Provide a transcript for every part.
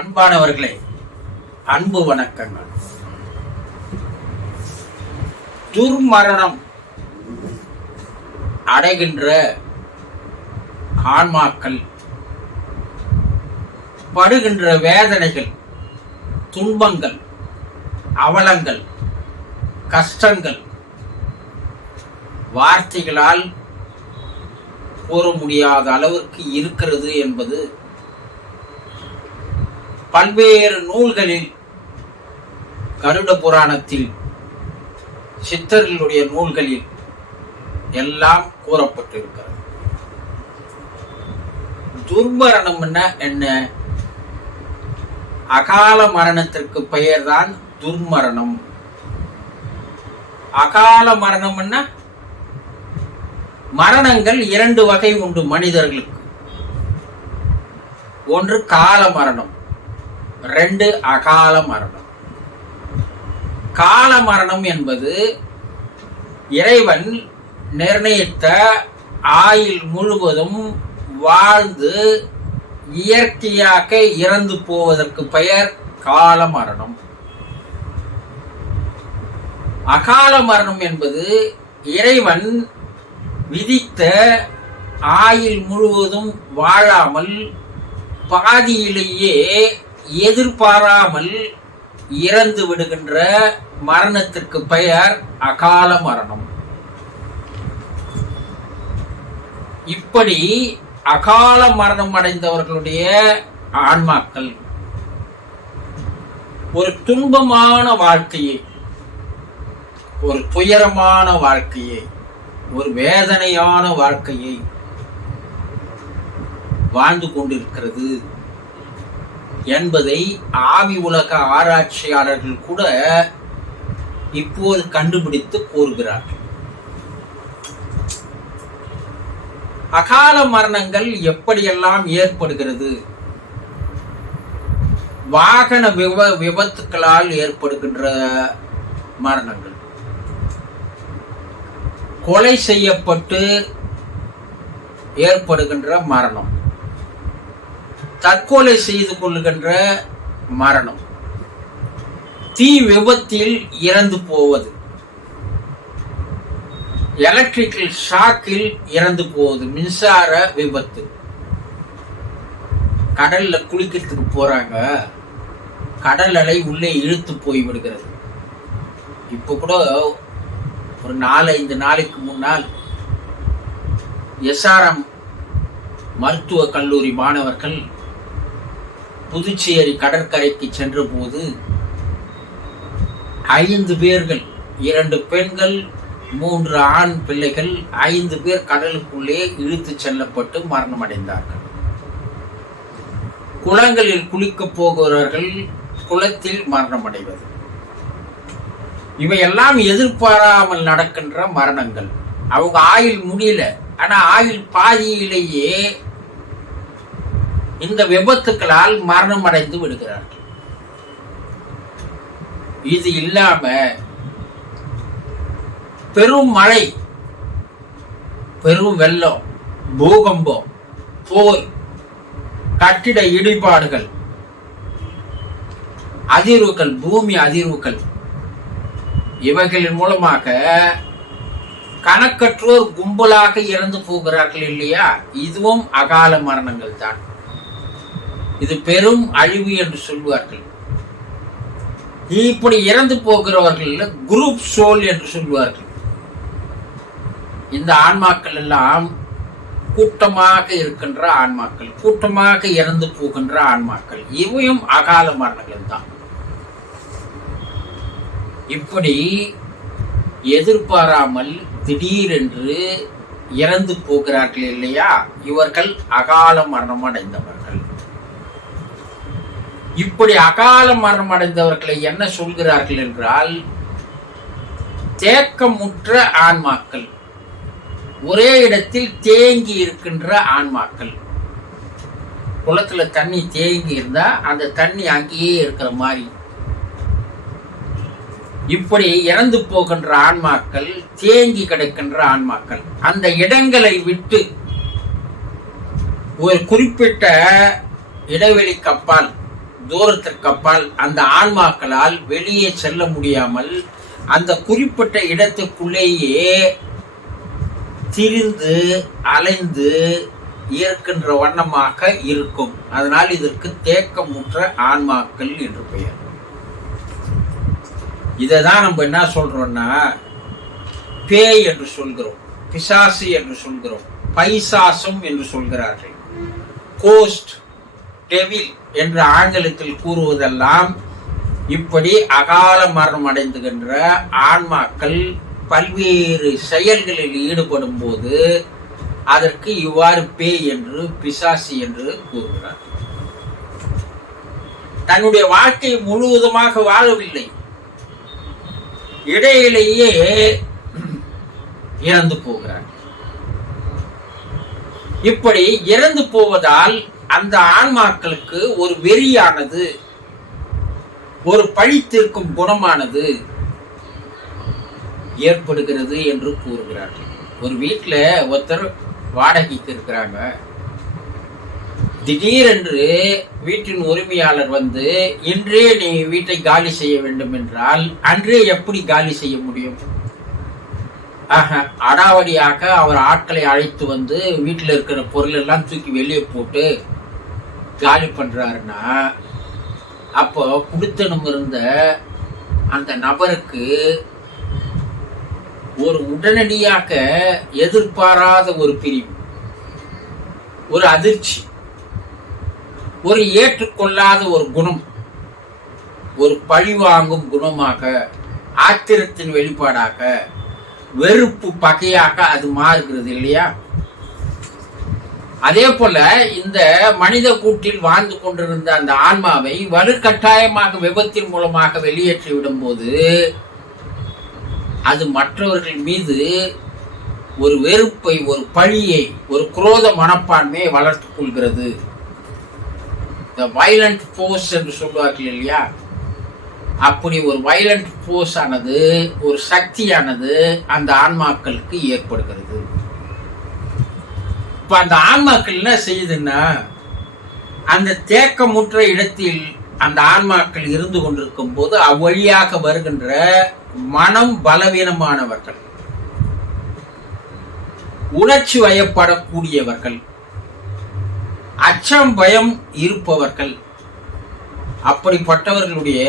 அன்பானவர்களே அன்பு வணக்கங்கள். துர்மரணம் அடைகின்ற ஆன்மாக்கள் படுகின்ற வேதனைகள் துன்பங்கள் அவலங்கள் கஷ்டங்கள் வார்த்தைகளால் கூற முடியாத அளவிற்கு இருக்கிறது என்பது பல்வேறு நூல்களில் கருட புராணத்தில் சித்தர்களுடைய நூல்களில் எல்லாம் கூறப்பட்டிருக்கிறது. துர்மரணம்னா என்ன? அகால மரணத்திற்கு பெயர்தான் துர்மரணம். அகால மரணம்னா மரணங்கள் இரண்டு வகை உண்டு மனிதர்களுக்கு. ஒன்று கால மரணம். ரெண்டு அகால மரணம். கால மரணம் என்பது இறைவன் நிர்ணயித்த ஆயில் முழுவதும் வாழ்ந்து இயற்கையாக இறந்து போவதற்கு பெயர் கால மரணம். அகால மரணம் என்பது இறைவன் விதித்த ஆயில் முழுவதும் வாழாமல் பாதியிலேயே எதிர்பாராமல் இறந்து விடுகின்ற மரணத்திற்கு பெயர் அகால மரணம். இப்படி அகால மரணம் அடைந்தவர்களுடைய ஆன்மாக்கள் ஒரு துன்பமான வாழ்க்கையை ஒரு துயரமான வாழ்க்கையை ஒரு வேதனையான வாழ்க்கையை வாழ்ந்து கொண்டிருக்கிறது. என்பதை ஆவி உலக ஆராய்ச்சியாளர்கள் கூட இப்போது கண்டுபிடித்து கூறுகிறார்கள். அகால மரணங்கள் எப்படியெல்லாம் ஏற்படுகிறது? வாகன விப விபத்துக்களால் ஏற்படுகின்ற மரணங்கள். கொலை செய்யப்பட்டு ஏற்படுகின்ற மரணம். தற்கொலை செய்து கொள்கின்ற மரணம். தீ விபத்தில் இறந்து போவது. எலக்ட்ரிக்கல் ஷாக்கில் இறந்து போவது. மின்சார விபத்து. கடல்ல குளிக்கிறதுக்கு போறாங்க. கடல் அலை உள்ளே இழுத்து போய் விடுகிறது. இப்போ கூட ஒரு நாலஞ்சு நாளைக்கு முன்னால் எஸ்ஆர்எம் மருத்துவ கல்லூரி மாணவர்கள் புதுச்சேரி கடற்கரைக்கு சென்றபோது ஐந்து பேர்கள் இரண்டு பெண்கள் மூன்று ஆண் பிள்ளைகள் ஐந்து பேர் கடலுக்குள்ளே இழுத்து செல்லப்பட்டு மரணம் அடைந்தார்கள் குளங்களில் குளிக்கப் போகிறவர்கள் குளத்தில் மரணமடைவது. இவையெல்லாம் எதிர்பாராமல் நடக்கின்ற மரணங்கள். அவங்க ஆயுள் முடியல. ஆனா ஆயுள் பாதியிலேயே இந்த விபத்துக்களால் மரணம் அடைந்து விடுகிறார்கள். இது இல்லாம பெரும் மழை பெரும் வெள்ளம் பூகம்பம் போர் கட்டிட இடிபாடுகள் அதிர்வுகள் பூமி அதிர்வுகள் இவைகளின் மூலமாக கணக்கற்றோர் கும்பலாக இறந்து போகிறார்கள் இல்லையா? இதுவும் அகால மரணங்கள் தான் இது பெரும் அழிவு என்று சொல்வார்கள். இப்படி இறந்து போகிறவர்கள் குரூப் சோல் என்று சொல்வார்கள். இந்த ஆன்மாக்கள் எல்லாம் கூட்டமாக இருக்கின்ற ஆன்மாக்கள் கூட்டமாக இறந்து போகின்ற ஆன்மாக்கள் இவையும் அகால மரணங்கள் தான். இப்படி எதிர்பாராமல் திடீரென்று இறந்து போகிறார்கள் இல்லையா? இவர்கள் அகால மரணம் அடைந்தவர்கள். இப்படி அகால மரணம் அடைந்தவர்களை என்ன சொல்கிறார்கள் என்றால் தேக்கமுற்ற ஆன்மாக்கள் ஒரே இடத்தில் தேங்கி இருக்கின்ற ஆன்மாக்கள். குளத்துல தண்ணி தேங்கி இருந்தா அந்த தண்ணி அங்கேயே இருக்கிற மாதிரி. இப்படி இறந்து போகின்ற ஆன்மாக்கள் தேங்கி கிடக்கின்ற ஆன்மாக்கள் அந்த இடங்களை விட்டு ஒரு குறிப்பிட்ட இடைவெளிக்கு அப்பால் தூரத்திற்கு அப்பால் அந்த ஆன்மாக்களால் வெளியே செல்ல முடியாமல் அந்த குறிப்பிட்ட இடத்துக்குள்ளேயே திரிந்து அலைந்து இருக்கின்ற வண்ணமாக இருக்கும். அதனால் இதற்கு தேக்கமுற்ற ஆன்மாக்கள் என்று பெயர். இதை தான் நம்ம என்ன சொல்றோம்னா பேய் என்று சொல்கிறோம் பிசாசு என்று சொல்கிறோம் பைசாசம் என்று சொல்கிறார்கள். கோஸ்ட் டெவில் என்று ஆங்கிலத்தில் கூறுவதெல்லாம் இப்படி அகால மரணம் அடைந்துகின்ற ஆன்மாக்கள் பல்வேறு செயல்களில் ஈடுபடும் போது அதற்கு இவ்வாறு பேய் என்று பிசாசி என்று கூறுகிறார். தன்னுடைய வாழ்க்கை முழுவதுமாக வாழவில்லை. இடையிலேயே இறந்து போகிறார். இப்படி இறந்து போவதால் அந்த ஆன்மாக்களுக்கு ஒரு வெறியானது ஒரு பழி தீர்க்கும் குணமானது ஏற்படுகிறது என்று கூறுகிறார்கள். ஒரு வீட்டில் ஒருத்தர் வாடகைக்கு இருக்கிறாங்க. திடீரென்று வீட்டின் உரிமையாளர் வந்து இன்றே நீ வீட்டை காலி செய்ய வேண்டும் என்றால் அன்றே எப்படி காலி செய்ய முடியும்? அடாவடியாக அவர் ஆட்களை அழைத்து வந்து வீட்டில் இருக்கிற பொருள் எல்லாம் தூக்கி வெளியே போட்டு காலி பண்றாருன்னா அப்போ குடித்தனம் இருந்த அந்த நபருக்கு ஒரு உடனடியாக எதிர்பாராத ஒரு பிரிவு ஒரு அதிர்ச்சி ஒரு ஏற்றுக்கொள்ளாத ஒரு குணம் ஒரு பழிவாங்கும் குணமாக ஆத்திரத்தின் வெளிப்பாடாக வெறுப்பு பகையாக அது மாறுகிறது இல்லையா? அதே போல இந்த மனித கூட்டில் வாழ்ந்து கொண்டிருந்த அந்த ஆன்மாவை வலுக்கட்டாயமாக விபத்தின் மூலமாக வெளியேற்றி விடும்போது அது மற்றவர்கள் மீது ஒரு வெறுப்பை ஒரு பழியை ஒரு குரோத மனப்பான்மையை வளர்த்துக் கொள்கிறது. இந்த வைலண்ட் போர்ஸ் என்று சொல்லுவார்கள் இல்லையா? அப்படி ஒரு வயலண்ட் ஃபோர்ஸ் ஆனது ஒரு சக்தியானது அந்த ஆன்மாக்களுக்கு ஏற்படுகிறது. இப்போ அந்த ஆன்மாக்கள் என்ன செய்யுதுன்னா அந்த தேக்கமுற்ற இடத்தில் அந்த ஆன்மாக்கள் இருந்து கொண்டிருக்கும் போது அவ்வழியாக வருகின்ற மனம் பலவீனமானவர்கள் உணர்ச்சி வயப்படக்கூடியவர்கள் அச்சம் பயம் இருப்பவர்கள் அப்படிப்பட்டவர்களுடைய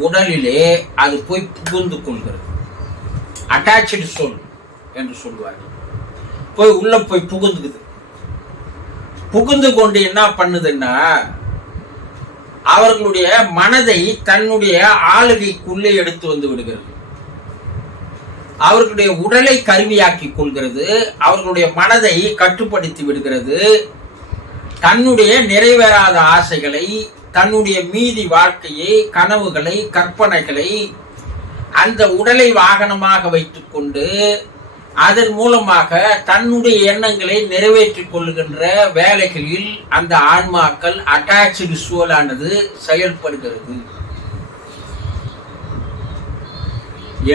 உடலிலே அது போய் புகுந்து கொள்கிறது. அட்டாச்சு சொல் என்று சொல்வார்கள். போய் உள்ள போய் புகுந்துக்குது. புகுந்து கொண்டு என்ன பண்ணுதுன்னா அவர்களுடைய மனதை தன்னுடைய ஆளுகைக்குள்ளே எடுத்து வந்து விடுகிறது. அவர்களுடைய உடலை கருவியாக்கி கொள்கிறது. அவர்களுடைய மனதை கட்டுப்படுத்தி விடுகிறது. தன்னுடைய நிறைவேறாத ஆசைகளை தன்னுடைய மீதி வாழ்க்கையை கனவுகளை கற்பனைகளை அந்த உடலை வாகனமாக வைத்துக்கொண்டு அதன் மூலமாக தன்னுடைய எண்ணங்களை நிறைவேற்றிக் கொள்ளுகின்ற வேலைகளில் அந்த ஆன்மாக்கள் அட்டாச்சு சூழலானது செயல்படுகிறது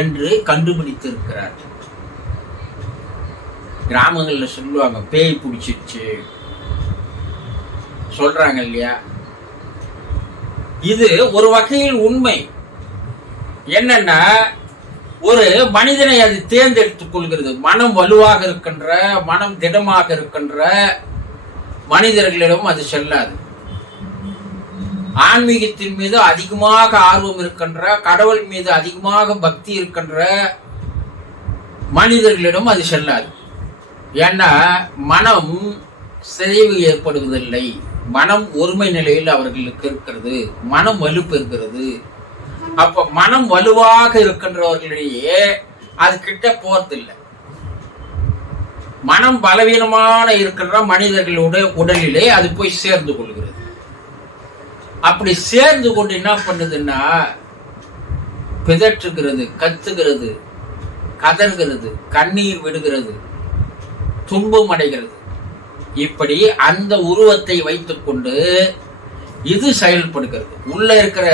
என்று கண்டுபிடித்திருக்கிறார். கிராமங்களில் சொல்லுவாங்க பேய் பிடிச்சிருச்சு. சொல்றாங்க இல்லையா? இது ஒரு வகையில் உண்மை. என்னன்னா ஒரு மனிதனை அது தேர்ந்தெடுத்துக் கொள்கிறது. மனம் வலுவாக இருக்கின்ற மனம் திடமாக இருக்கின்ற மனிதர்களிடம் அது செல்லாது. ஆன்மீகத்தின் மீது அதிகமாக ஆர்வம் இருக்கின்ற கடவுள் மீது அதிகமாக பக்தி இருக்கின்ற மனிதர்களிடம் அது செல்லாது. ஏன்னா மனம் சிதைவு ஏற்படுவதில்லை. மனம் ஒருமை நிலையில் அவர்களுக்கு இருக்கிறது மனம் வலுப்பு இருக்கிறது அப்ப மனம் வலுவாக இருக்கின்றவர்களிடையே அது கிட்ட போறதில்லை. மனம் பலவீனமான இருக்கின்ற மனிதர்களுடைய உடலிலே அது போய் சேர்ந்து கொள்கிறது. அப்படி சேர்ந்து கொண்டு என்ன பண்ணுதுன்னா பிதற்றுகிறது கத்துகிறது கதறுகிறது கண்ணீர் விடுகிறது துன்பம் அடைகிறது. இப்படி அந்த உருவத்தை வைத்துக்கொண்டு இது செயல்படுகிறது. உள்ள இருக்கிற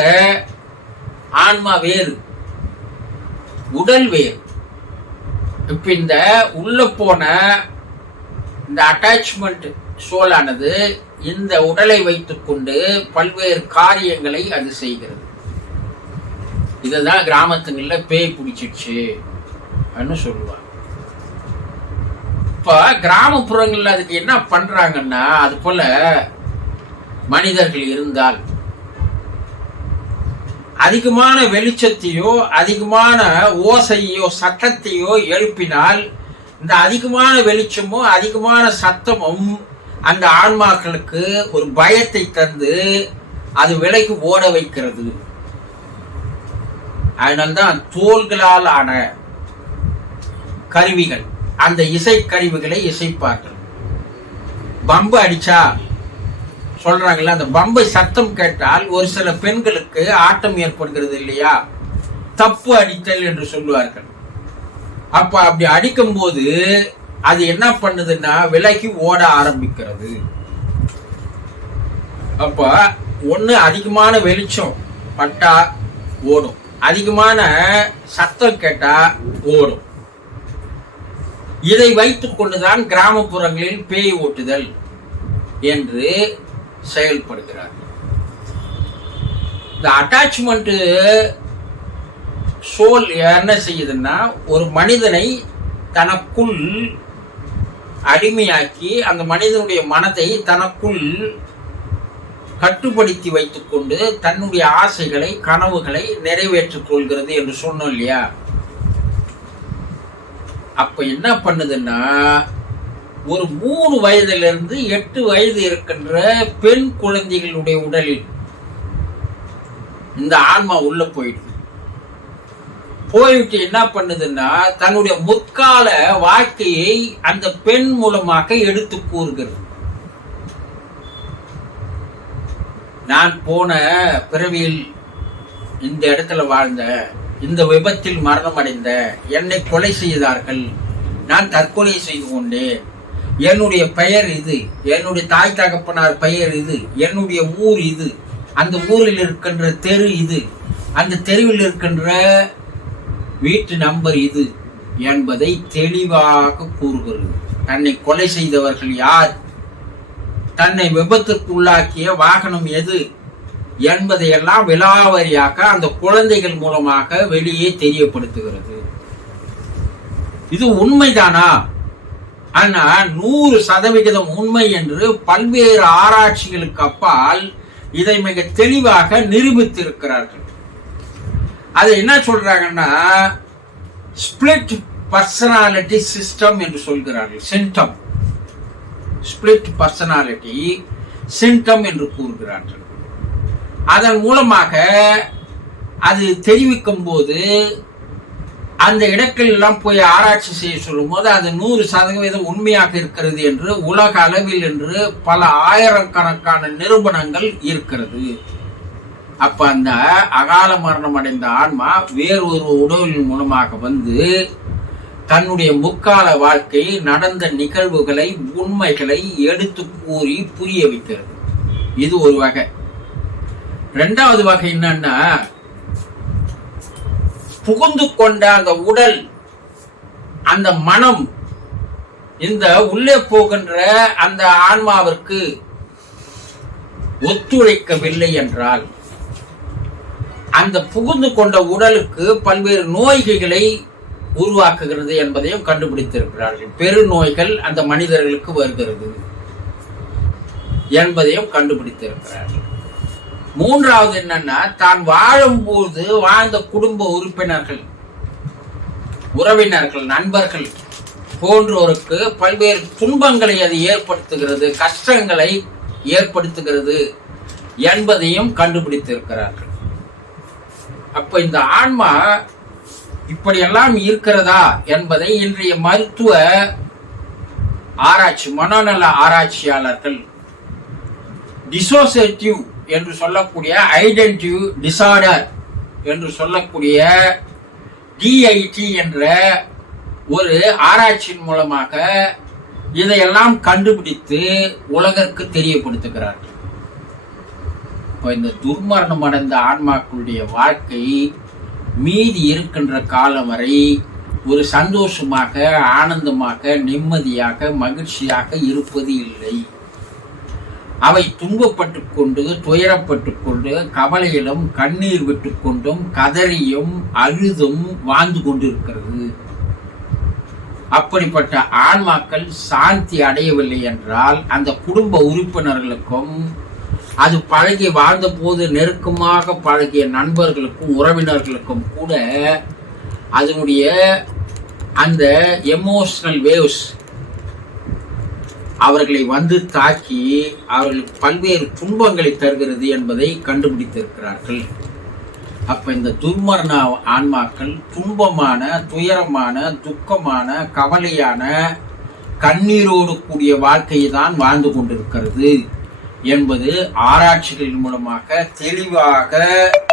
ஆன்மா வேறு உடல் வேறு. இப்ப இந்த உள்ள போன இந்த அட்டாச்மெண்ட் சோலானது இந்த உடலை வைத்துக்கொண்டு பல்வேறு காரியங்களை அது செய்கிறது. இதுதான் கிராமத்துங்களில் பேய் பிடிச்சிடுச்சு அப்படின்னு சொல்லுவாங்க. இப்ப கிராமப்புறங்கள்ல அதுக்கு என்ன பண்றாங்கன்னா அது போல மனிதர்கள் இருந்தால் அதிகமான வெளிச்சத்தையோ அதிகமான ஓசையோ சத்தத்தையோ எழுப்பினால் இந்த அதிகமான வெளிச்சமும் அதிகமான சத்தமும் அந்த ஆன்மாக்களுக்கு ஒரு பயத்தை தந்து அது விலைக்கு ஓட வைக்கிறது. அதனால்தான் தோள்களால் ஆன கருவிகள். அந்த இசைக்கருவிகளை இசைப்பார்கள். பம்பு அடிச்சா சொல்றாங்கல்ல அந்த பம்பை சத்தம் கேட்டால் ஒரு சில பெண்களுக்கு ஆட்டம் ஏற்படுகிறது இல்லையா? தப்பு அடித்தல் என்று சொல்லுவார்கள். அப்ப அப்படி அடிக்கும் போது அது என்ன பண்ணுதுன்னா விலைக்கு ஓட ஆரம்பிக்கிறது. அப்ப ஒண்ணு அதிகமான வெளிச்சம் பட்டா ஓடும். அதிகமான சத்தம் கேட்டா ஓடும். இதை வைத்துக் கொண்டுதான் கிராமப்புறங்களில் பேய் ஓட்டுதல் என்று செயல்படுகிறார் இந்த அட்டாச்மெண்ட் சோல் என்ன செய்யுதுன்னா ஒரு மனிதனை தனக்குள் அடிமையாக்கி அந்த மனிதனுடைய மனதை தனக்குள் கட்டுப்படுத்தி வைத்துக்கொண்டு தன்னுடைய ஆசைகளை கனவுகளை நிறைவேற்றிக் கொள்கிறது என்று சொன்னோம் இல்லையா? அப்போ என்ன பண்ணுதுன்னா ஒரு மூணு வயதிலிருந்து எட்டு வயது இருக்கின்ற பெண் குழந்தைகளுடைய உடலில் இந்த ஆன்மா உள்ள போயிடுது. போய்விட்டு என்ன பண்ணுதுன்னா தன்னுடைய முற்கால வாழ்க்கையை அந்த பெண் மூலமாக எடுத்து கூறுகிறது. நான் போன பிறவியில் இந்த இடத்துல வாழ்ந்தேன் இந்த விபத்தில் மரணம் அடைந்த என்னை கொலை செய்தார்கள். நான் தற்கொலை செய்து கொண்டேன். என்னுடைய பெயர் இது. என்னுடைய தாய் தகப்பனார் பெயர் இது. என்னுடைய ஊர் இது. அந்த ஊரில் இருக்கின்ற தெரு இது. அந்த தெருவில் இருக்கின்ற வீட்டு நம்பர் இது என்பதை தெளிவாக கூறுகிறது. தன்னை கொலை செய்தவர்கள் யார்? தன்னை விபத்திற்குள்ளாக்கிய வாகனம் எது? என்பதையெல்லாம் விலாவரியாக அந்த குழந்தைகள் மூலமாக வெளியே தெரியப்படுத்துகிறது. இது உண்மைதானா? ஆனா நூறு சதவிகிதம் உண்மை என்று பல்வேறு ஆராய்ச்சிகளுக்கு அப்பால் இதை மிக தெளிவாக நிரூபித்திருக்கிறார்கள். அது என்ன சொல்றாங்கன்னா ஸ்பிளிட் பர்சனாலிட்டி சிஸ்டம் என்று சொல்கிறார்கள். சிம்டம் ஸ்பிளிட் பர்சனாலிட்டி சிம்டம் என்று கூறுகிறார்கள். அதன் மூலமாக அது தெரிவிக்கும் போது அந்த இடங்கள் எல்லாம் போய் ஆராய்ச்சி செய்ய சொல்லும் போது அது நூறு சதவீதம் உண்மையாக இருக்கிறது என்று உலக அளவில் என்று பல ஆயிரக்கணக்கான நிரூபணங்கள் இருக்கிறது. அப்ப அந்த அகால மரணம் அடைந்த ஆன்மா வேறொரு உடலின் மூலமாக வந்து தன்னுடைய முக்கால வாழ்க்கை நடந்த நிகழ்வுகளை உண்மைகளை எடுத்து கூறி புரிய வைக்கிறது. இது ஒரு வகை. ரெண்டாவது வகை என்னன்னா புகுந்து கொண்ட அந்த உடல் அந்த மனம் இந்த உள்ளே போகின்ற அந்த ஆன்மாவிற்கு ஒத்துழைக்கவில்லை என்றால் அந்த புகுந்து கொண்ட உடலுக்கு பல்வேறு நோய்களை உருவாக்குகிறது என்பதையும் கண்டுபிடித்திருக்கிறார்கள். பெரு நோய்கள் அந்த மனிதர்களுக்கு வருகிறது என்பதையும் கண்டுபிடித்திருக்கிறார்கள். மூன்றாவது என்னன்னா தான் வாழும்போது வாழ்ந்த குடும்ப உறுப்பினர்கள் உறவினர்கள் நண்பர்கள் போன்றோருக்கு பல்வேறு துன்பங்களை அது ஏற்படுத்துகிறது கஷ்டங்களை ஏற்படுத்துகிறது என்பதையும் கண்டுபிடித்திருக்கிறார்கள். அப்ப இந்த ஆன்மா இப்படியெல்லாம் இருக்கிறதா என்பதை இன்றைய மருத்துவ ஆராய்ச்சி மனநல ஆராய்ச்சியாளர்கள் டிசோசியேட்டிவ் என்று சொல்லக்கூடிய ஐடென்டிவ் டிசார்டர் என்று சொல்லக்கூடிய டிஐடி என்ற ஒரு ஆராய்ச்சியின் மூலமாக இதையெல்லாம் கண்டுபிடித்து உலகிற்கு தெரியப்படுத்துகிறார்கள். இப்போ இந்த துர்மரணம் அடைந்த ஆன்மாக்களுடைய வாழ்க்கை மீதி இருக்கின்ற காலம் வரை ஒரு சந்தோஷமாக ஆனந்தமாக நிம்மதியாக மகிழ்ச்சியாக இருப்பது இல்லை. அவை துன்பப்பட்டு கொண்டு துயரப்பட்டு கொண்டு கவலையிலும் கண்ணீர் விட்டு கொண்டும் கதறியும் அழுதும் வாழ்ந்து கொண்டிருக்கிறது. அப்படிப்பட்ட ஆன்மாக்கள் சாந்தி அடையவில்லை என்றால் அந்த குடும்ப உறுப்பினர்களுக்கும் அது பழகி வாழ்ந்த போது நெருக்கமாக பழகிய நண்பர்களுக்கும் உறவினர்களுக்கும் கூட அதனுடைய அந்த எமோஷனல் வேவ்ஸ் அவர்களை வந்து தாக்கி அவர்களுக்கு பல்வேறு துன்பங்களை தருகிறது என்பதை கண்டுபிடித்திருக்கிறார்கள். அப்ப இந்த துர்மரண ஆன்மாக்கள் துன்பமான துயரமான துக்கமான கவலையான கண்ணீரோடு கூடிய வாழ்க்கையை தான் வாழ்ந்து கொண்டிருக்கிறது என்பது ஆராய்ச்சிகளின் மூலமாக தெளிவாக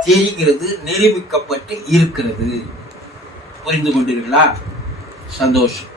தெரிகிறது நிரூபிக்கப்பட்டு இருக்கிறது. புரிந்து கொண்டீர்களா? சந்தோஷம்.